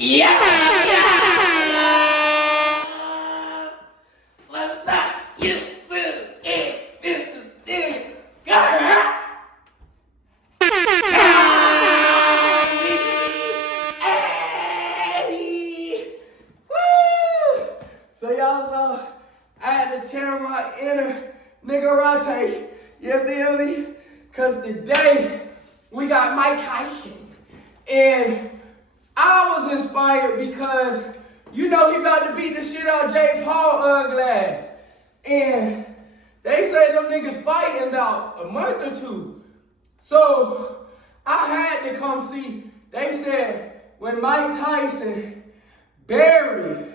Yeah! Let's not use this thing. Got it! So y'all saw, I had to channel my inner niggerate, you feel me? Cause today, we got Mike Tyson. And I was inspired because, you know, he about to beat the shit out of Jake Paul ugly ass. And they said them niggas fight in about a month or two. So, I had to come see. They said, when Mike Tyson buried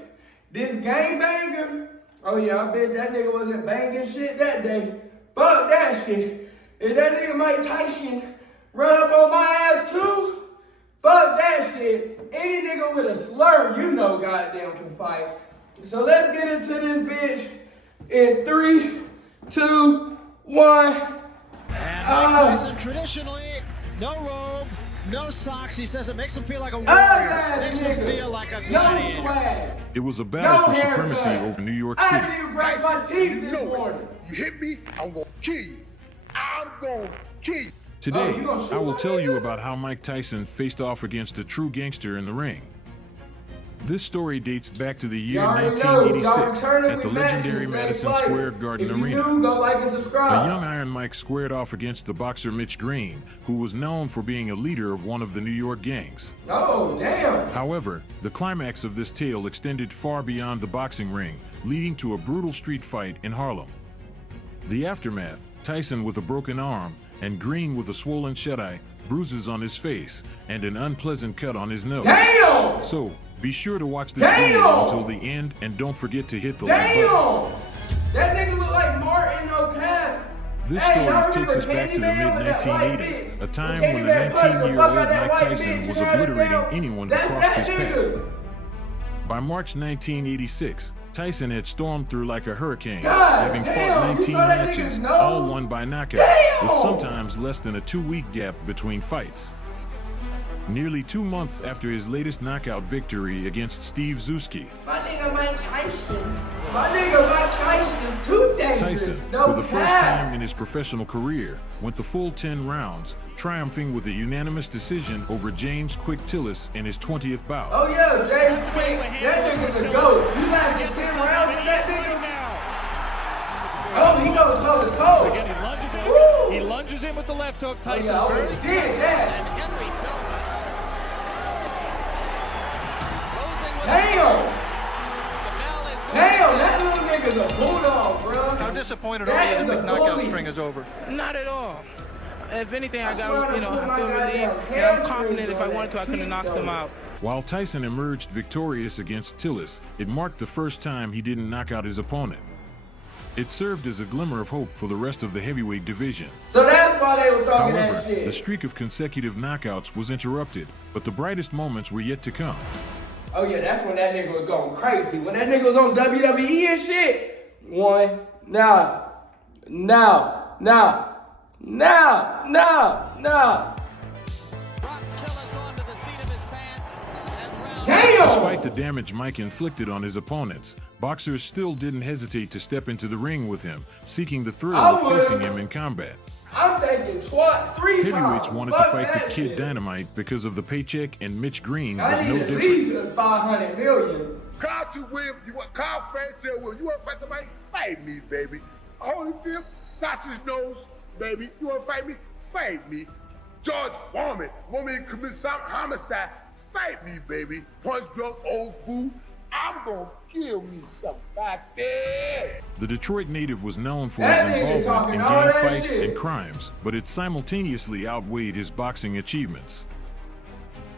this gangbanger, oh yeah, I bet that nigga wasn't banging shit that day. Fuck that shit. If that nigga Mike Tyson run up on my ass too, fuck that shit. Any nigga with a slur, you know goddamn can fight. So let's get into this bitch in 3, 2, 1. And Mike Tyson, traditionally, no robe, no socks. He says it makes him feel like a warrior. Makes him feel like a gladiator. No swag. It was a battle for supremacy haircut. over New York I City. didn't even brush my teeth this morning. You hit me, I'm gonna kill you. I'm gonna kill you. Today, you gonna shoot I will my tell you nigga? about how Mike Tyson faced off against a true gangster in the ring. This story dates back to the year Y'all already know. Y'all 1986 returning at the with legendary matches, Madison like, Square Garden if you Arena. do, go like and subscribe. A young Iron Mike squared off against the boxer Mitch Green, who was known for being a leader of one of the New York gangs. Oh, damn. However, the climax of this tale extended far beyond the boxing ring, leading to a brutal street fight in Harlem. The aftermath, Tyson with a broken arm, and Green with a swollen shut-eye, bruises on his face, and an unpleasant cut on his nose. Damn! So, be sure to watch this Damn! video until the end, and don't forget to hit the like button. Damn! That nigga look like Martin O'Connor. This Hey, y'all story takes us remember back to the Candyman with that white mid-1980s, bitch? a time Candyman when the punched the fuck 19-year-old out that Mike white Tyson bitch was and had it obliterating down. anyone who That's crossed that his path. nigga. By March 1986, Tyson had stormed through like a hurricane, God having damn, fought you 19 saw that matches, nigga's nose? all won by knockout, Damn! with sometimes less than a 2-week gap between fights. Nearly 2 months after his latest knockout victory against Steve Zuski, My nigga Mike Tyson. My nigga Mike Tyson is too dangerous. Tyson, No for the first cap. time in his professional career, went the full 10 rounds, triumphing with a unanimous decision over James Quick Tillis in his 20th bout. Oh yeah, James Quick. That nigga's a goat. You lasted 10 rounds with that nigga? Oh, he goes toe to toe. Again, he lunges in. Woo! He lunges in with the left hook. Oh, Tyson yeah, I very always did that. Henry Damn! Tillman. Damn, that little nigga's a bulldog, bro. How disappointed That are you is that a the knockout bully. string is over? Not at all. If anything, I swear got, to you know, put I my feel relieved. goddamn And I'm hamstrings confident if I on wanted to, I that could have knocked teeth, them though. out. While Tyson emerged victorious against Tillis, it marked the first time he didn't knock out his opponent. It served as a glimmer of hope for the rest of the heavyweight division. So that's why they were talking However, that shit. the streak of consecutive knockouts was interrupted, but the brightest moments were yet to come. Oh yeah, that's when that nigga was going crazy. When that nigga was on WWE and shit. One, now. Damn! Despite the damage Mike inflicted on his opponents, boxers still didn't hesitate to step into the ring with him, seeking the thrill I of would. facing him in combat. I'm thinking 3 Heavyweights times. wanted to Fuck fight the that Kid shit. Dynamite because of the paycheck, and Mitch Green was I no need at different. least 500 million. Carl T. Williams, you want Carl Fantail Williams, you wanna fight somebody? Fight me, baby. Holyfield, sausage nose, baby. You wanna fight me? Fight me. George Foreman, want me to commit some homicide? Fight me, baby. Punch drunk old fool. I'm gonna kill me somebody. The Detroit native was known for That his nigga involvement talking in all gang that fights shit. and crimes, but it simultaneously outweighed his boxing achievements.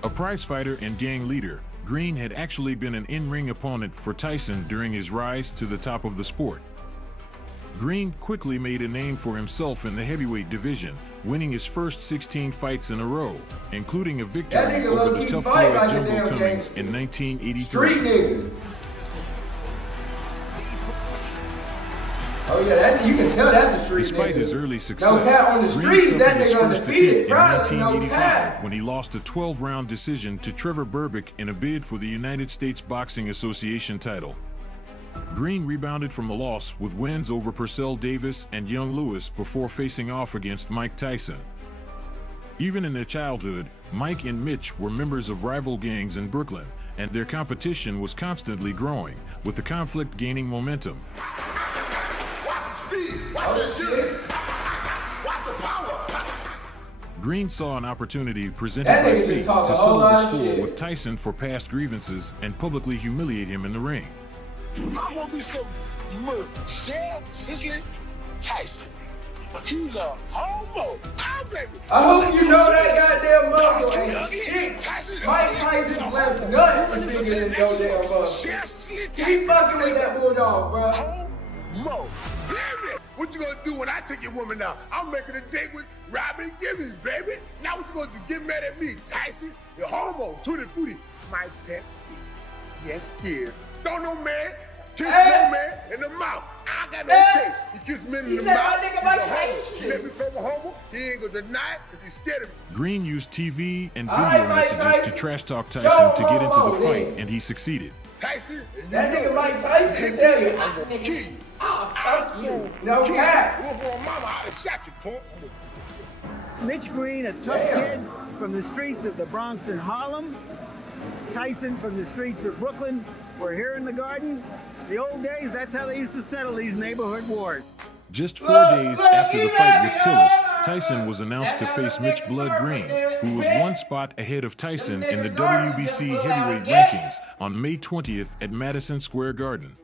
A prizefighter and gang leader, Green had actually been an in-ring opponent for Tyson during his rise to the top of the sport. Green quickly made a name for himself in the heavyweight division, winning his first 16 fights in a row, including a That victory nigga over the low-key tough fight Floyd like a Jumbo damn Cummings gangster. in 1983. Street nigga. Oh yeah, that, you can tell that's a street Despite nigga. his early success, No cap on the Green streets, suffered that his nigga first defeat undefeated, in bro. No 1985 cap. when he lost a 12-round decision to Trevor Berbick in a bid for the United States Boxing Association title. Green rebounded from the loss with wins over Purcell Davis and Young Lewis before facing off against Mike Tyson. Even in their childhood, Mike and Mitch were members of rival gangs in Brooklyn, and their competition was constantly growing, with the conflict gaining momentum. Watch the speed. Watch the agility. Watch the power. Green saw an opportunity presented That by nigga fate just talk to a settle whole the lot of score shit. with Tyson for past grievances and publicly humiliate him in the ring. I want me some murder. Shell Sisley Tyson. He's a homo. Oh, baby. I hope you know that goddamn muscle ain't shit. Mike Tyson left nuts bigger than your damn muscle. He fucking with that bulldog, bro. Homo. Damn it. What you gonna do when I take your woman out? I'm making a date with Robin Givens, baby. Now what you gonna do? Get mad at me, Tyson? You're homo. Tutti frutti. My pet. Yes, dear. Don't know, man. Kiss no man in the mouth. I got no tape. He kissed men in the mouth. Nigga He's Mike a homo. Tyson. He let me from a homo. He ain't gonna deny it because he's scared of me. Green used TV and All video right, Mike messages to Tyson. trash talk Show Tyson to get into homo, the fight, then. and he succeeded. Tyson, That nigga Mike Tyson can tell you, nigga, fuck you. No cap. You want for mama, I'd have shot you, punk. Mitch Green, a tough kid from the streets of the Bronx and Harlem. Tyson from the streets of Brooklyn. We're here in the Garden. The old days, that's how they used to settle these neighborhood wars. Just 4 days after the fight with Tillis, Tyson was announced to face Mitch Blood Green, who was one spot ahead of Tyson in the WBC heavyweight rankings on May 20th at Madison Square Garden.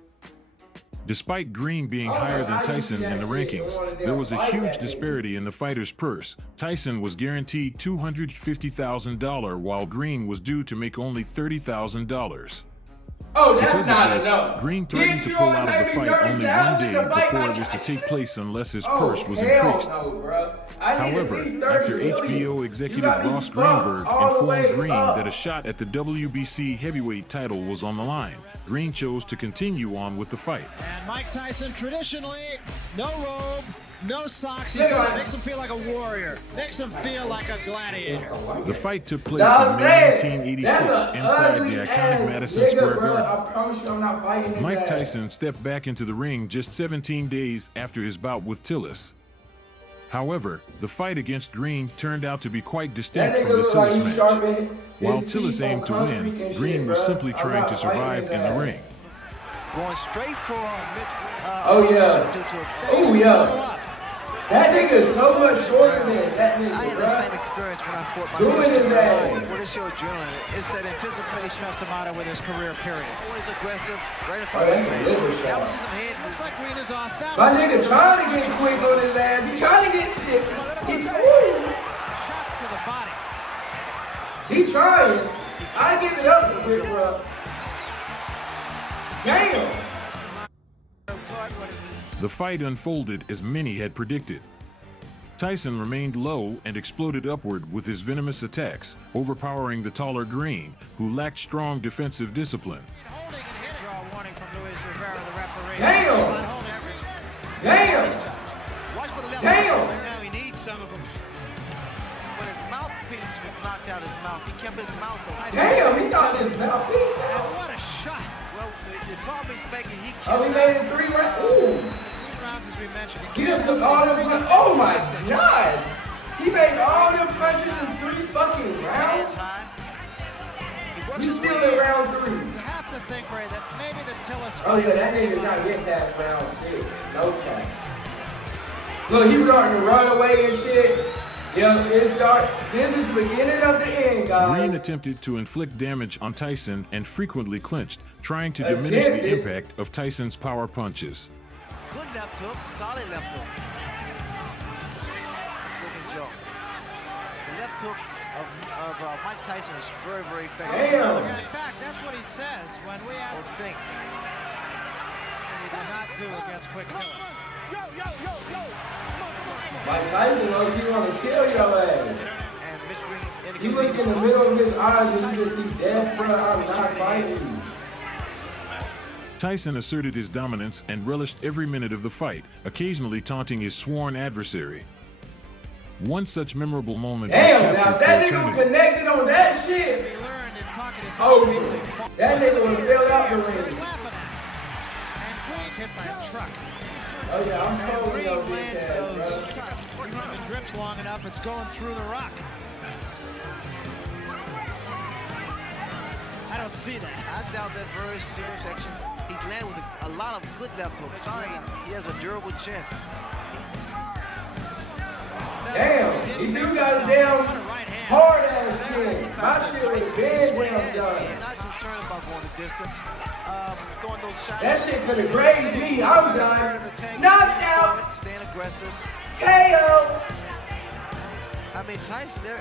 Despite Green being higher than Tyson in the rankings, there was a huge disparity in the fighter's purse. Tyson was guaranteed $250,000 while Green was due to make only $30,000. Oh, that's Because not of this, enough. Green threatened to pull out of the fight only one day before it was to take place unless his purse was increased. However, after HBO executive Ross Greenberg informed Green that a shot at the WBC heavyweight title was on the line, Green chose to continue on with the fight. And Mike Tyson, traditionally, no robe, no socks. He says it makes him feel like a warrior, makes him feel like a gladiator. The fight took place in May 1986 inside the iconic Madison Square Garden. Mike Tyson stepped back into the ring just 17 days after his bout with Tillis. However, the fight against Green turned out to be quite distinct from the Tillis match. While Tillis aimed to win, Green was simply trying to survive in the ring. Going straight for Oh yeah. Oh yeah. That nigga is so much shorter than that nigga, I had bro. the same experience when I fought my Doing first his time. ass. What is your adrenaline? It's that anticipation. Just matter with his career, period. Always aggressive, right in Oh, front of that's his a face. liver That was shot. some head. Looks like Green is off. That My was nigga trying to get quick on his ass. He trying to get shit. He, woo. shots to the body. He trying. I give it up to Rick, bro. Damn. The fight unfolded as many had predicted. Tyson remained low and exploded upward with his venomous attacks, overpowering the taller Green, who lacked strong defensive discipline. Holding and hit it. Draw a warning from Luis Rivera, the referee. Damn. Damn. Watch for the left. Damn. Now he needs some of them. When his mouthpiece was knocked out his mouth, he kept his mouth open. Damn, he got his mouthpiece And out. what a shot. Well, the problem he's making, he Oh, he made it 3 rounds. Ooh. 3 rounds, as we mentioned. He done took all them punches. Oh my God. He made all them punches in 3 fucking hands rounds. high. He works He's his still way in round 3. You have to think, Ray, that maybe the Tillis Oh yeah, that nigga's not getting past round 6. No cap. Look, he was starting to run away and shit. Yeah, it's dark. This is the beginning of the end, guys. Green attempted to inflict damage on Tyson and frequently clinched, trying to diminish the Attempted? impact of Tyson's power punches. Good left hook, solid left hook. Looking jaw. The left hook of Mike Tyson is very, very effective. Damn. In fact, that's what he says when we ask Don't think. him he does not do against quick Tillis. Mike Tyson knows he want to kill your ass. And Mitch Green He look in the middle of his eyes and you just see death, bro. I'm not fighting you. Tyson asserted his dominance and relished every minute of the fight, occasionally taunting his sworn adversary. One such memorable moment was Damn, now captured for that nigga eternity. was connected on that shit. He learned in talking to Oh, some people. that nigga was filled out the He's ring. laughing at him. And Green's hit by a truck. Oh yeah, I'm And totally Green no bitch lands ass, bro. those. You run the drips long enough, it's going through the rock. I don't see that. I doubt that first section. He's landed with a lot of good left hooks. Sorry, he has a durable chin. Damn, he do got a damn hard ass chin. My shit was big damn done. He's not concerned about going the distance. Throwing those shots. That shit could have grazed me. I'm done. Knocked out. Staying aggressive. KO. I mean, Tyson there.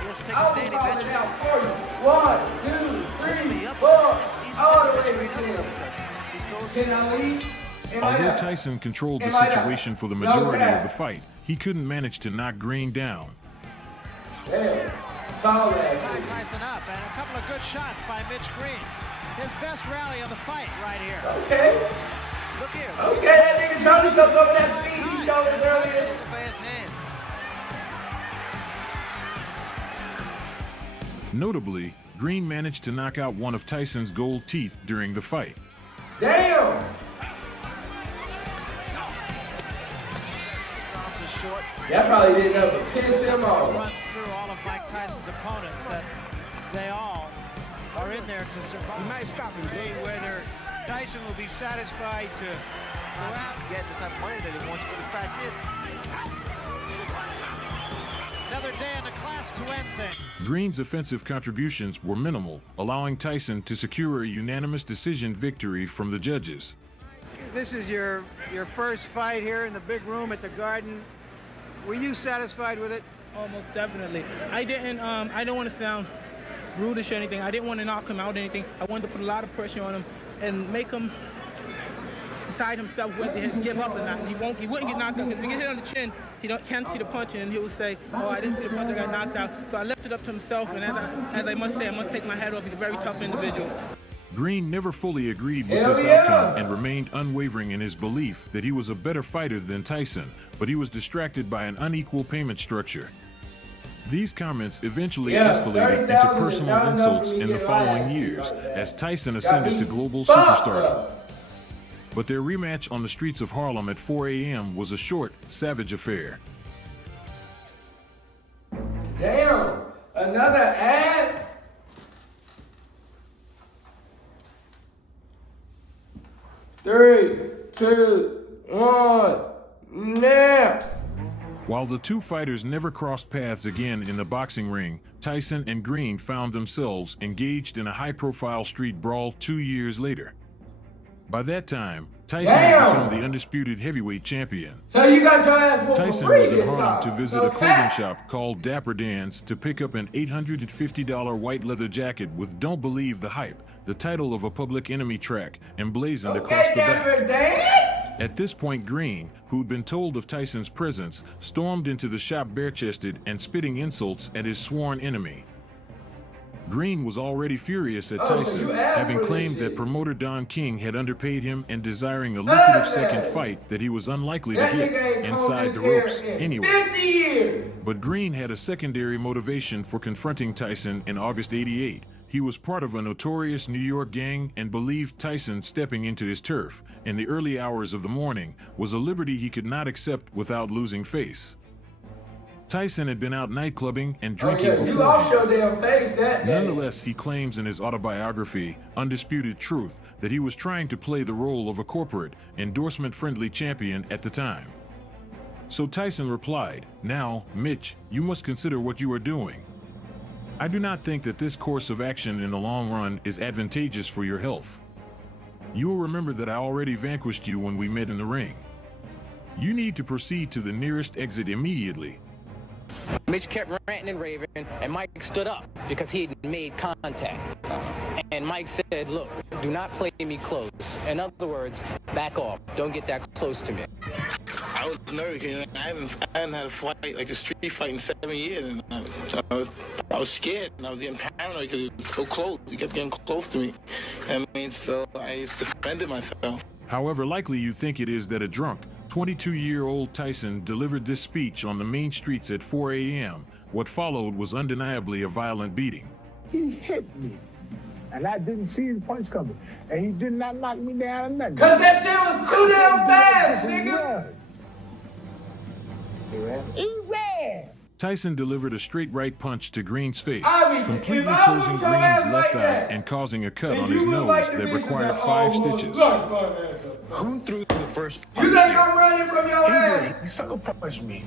He has to take a I was standing calling bench. it out for you. 1, 2, 3, 4. All the way to 10. Can I leave? Am I Although out? Tyson controlled the Am I out? situation for the majority Okay. of the fight, he couldn't manage to knock Green down. Damn. Foul Tie ass. Tyson up, and a couple of good shots by Mitch Green. His best rally of the fight right here. Okay. Look here. Okay, that nigga trying to show some of that speed he showed us Tyson earlier. those fast hands. Notably, Green managed to knock out one of Tyson's gold teeth during the fight. Damn. Arms are short. That probably didn't ever piss him off. Runs through all of Mike Tyson's opponents that they all are in there to survive. He might stop him, Dave, whether Tyson will be satisfied to Go out and get the type of money that he wants, but the fact is, Another day in the class to end things. Green's offensive contributions were minimal, allowing Tyson to secure a unanimous decision victory from the judges. This is your first fight here in the big room at the Garden. Were you satisfied with it? Almost definitely. I didn't want to sound rudish or anything. I didn't want to knock him out or anything. I wanted to put a lot of pressure on him and make him decide himself whether to give up or not. And he wouldn't get knocked out because if he get hit on the chin, he can't see the punch, and he will say, "Oh, I didn't see the punch. I got knocked out." So I left it up to himself, and as I must say, I must take my hat off. He's a very tough individual. Green never fully agreed with Hell this yeah. outcome and remained unwavering in his belief that he was a better fighter than Tyson, but he was distracted by an unequal payment structure. These comments eventually escalated into 30,000 is personal not enough insults for me in to the get following right. years as Tyson Got ascended me to global fucked superstardom. up. But their rematch on the streets of Harlem at 4 a.m. was a short, savage affair. Damn. Another ad? Three, two, one, now. While the two fighters never crossed paths again in the boxing ring, Tyson and Green found themselves engaged in a high-profile street brawl 2 years later. By that time, Tyson had become the undisputed heavyweight champion. So you got your ass whooped Tyson for free was in this Harlem time. to visit So a clothing fat. shop called Dapper Dan's to pick up an $850 white leather jacket with "Don't Believe the Hype," the title of a Public Enemy track, emblazoned across Okay, the back. Dapper Dan. At this point, Green, who'd been told of Tyson's presence, stormed into the shop bare-chested and spitting insults at his sworn enemy. Green was already furious at Oh, so Tyson, you asked having for this claimed shit. that promoter Don King had underpaid him and desiring a lucrative Hey, second man. fight that he was unlikely to That get nigga ain't inside combed the his hair ropes in anyway. 50 years. But Green had a secondary motivation for confronting Tyson in August '88. He was part of a notorious New York gang and believed Tyson stepping into his turf in the early hours of the morning was a liberty he could not accept without losing face. Tyson had been out nightclubbing and Oh drinking yeah, you before. lost your damn face that day. Nonetheless, he claims in his autobiography, Undisputed Truth, that he was trying to play the role of a corporate, endorsement-friendly champion at the time. So Tyson replied, "Now, Mitch, you must consider what you are doing. I do not think that this course of action in the long run is advantageous for your health. You will remember that I already vanquished you when we met in the ring. You need to proceed to the nearest exit immediately." Mitch kept ranting and raving, and Mike stood up because he had made contact. And Mike said, "Look, do not play me close. In other words, back off. Don't get that close to me." I was nervous. You know, I hadn't had a fight, like a street fight, in 7 years. And I was scared, and I was getting paranoid because he was so close. He kept getting close to me. I mean, so I defended myself. However likely you think it is that a drunk, 22-year-old Tyson delivered this speech on the main streets at 4 a.m., what followed was undeniably a violent beating. He hit me, and I didn't see the punch coming, and he did not knock me down or nothing. Cause that shit was too damn fast, nigga. He ran. Tyson delivered a straight right punch to Green's face, completely if I closing whooped your Green's ass left like eye that, and causing a cut and on you his look nose like the that bitches required that 5 all stitches. Who threw the first punch? You think I'm running from your ass? He sucker punched me.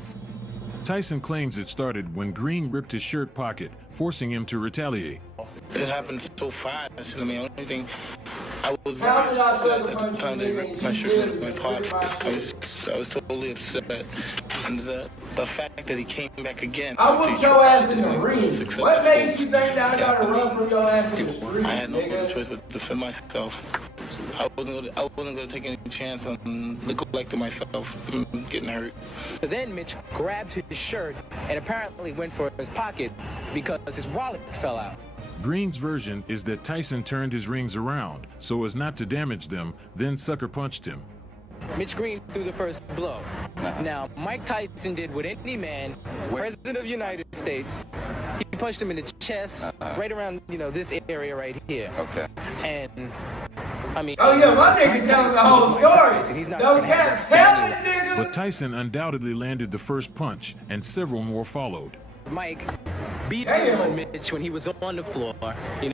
Tyson claims it started when Green ripped his shirt pocket, forcing him to retaliate. It happened so fast. I mean, only thing I was How very did I upset sucker at punch the time you, they nigga, ripped my and shirt you out of my literally pocket. ripped my I was totally upset, and the fact that he came back again. I whooped your ass in the ring. What makes you think that I gotta run from your ass in the streets, I had no other nigga? choice but to defend myself. I wasn't gonna take any chance on neglecting myself from getting hurt. Then Mitch grabbed his shirt and apparently went for his pocket because his wallet fell out. Green's version is that Tyson turned his rings around so as not to damage them, then sucker punched him. Mitch Green threw the first blow. Now, Mike Tyson did what any man, President of the United States, he punched him in the chest, right around, this area right here. Okay. And, I mean... Oh yeah, my nigga telling the whole story. He's not Don't gonna have cap, that tell it, nigga. But Tyson undoubtedly landed the first punch, and several more followed. Mike beat on Mitch when he was on the floor.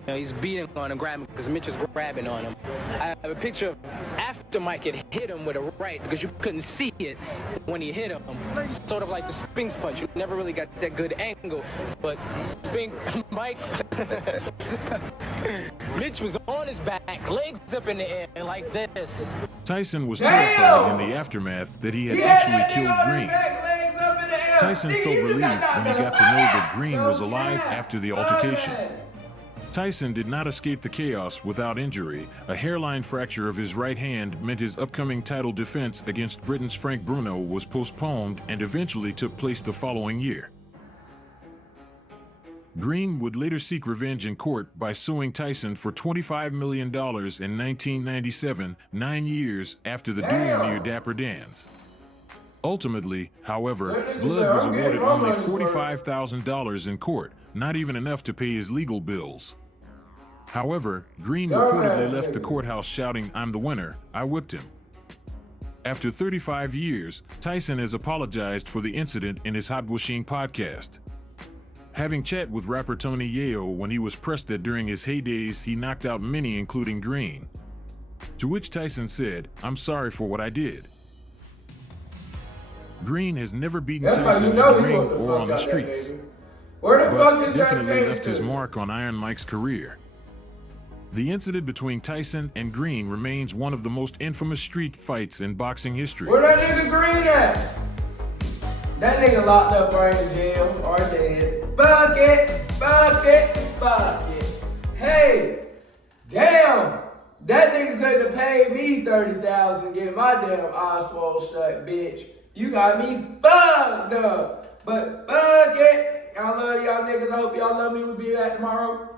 He's beating on him, grabbing because Mitch was grabbing on him. I have a picture of after Mike had hit him with a right because you couldn't see it when he hit him. Sort of like the Spinks punch. You never really got that good angle, but Mike, Mitch was on his back, legs up in the air like this. Tyson was terrified in the aftermath that he had actually killed Green. Tyson felt relieved when he got to know that Green was alive after the altercation. Tyson did not escape the chaos without injury. A hairline fracture of his right hand meant his upcoming title defense against Britain's Frank Bruno was postponed and eventually took place the following year. Green would later seek revenge in court by suing Tyson for $25 million in 1997, 9 years after the duel near Dapper Dan's. Ultimately, however, Blood was awarded only $45,000 in court, not even enough to pay his legal bills. However, Green reportedly left the courthouse shouting, "I'm the winner, I whipped him." After 35 years, Tyson has apologized for the incident in his Hot Washing podcast. Having chat with rapper Tony Yayo when he was pressed that during his heydays he knocked out many including Green. To which Tyson said, "I'm sorry for what I did." Green has never beaten Tyson in the ring or on the streets, but definitely left his mark on Iron Mike's career. The incident between Tyson and Green remains one of the most infamous street fights in boxing history. Where that nigga Green at? That nigga locked up or in jail or dead. Fuck it, fuck it, fuck it. Hey, damn. That nigga could have paid me $30,000 to get my damn eye swole shut, bitch. You got me fucked up. But fuck it. I love y'all niggas. I hope y'all love me. We'll be back tomorrow.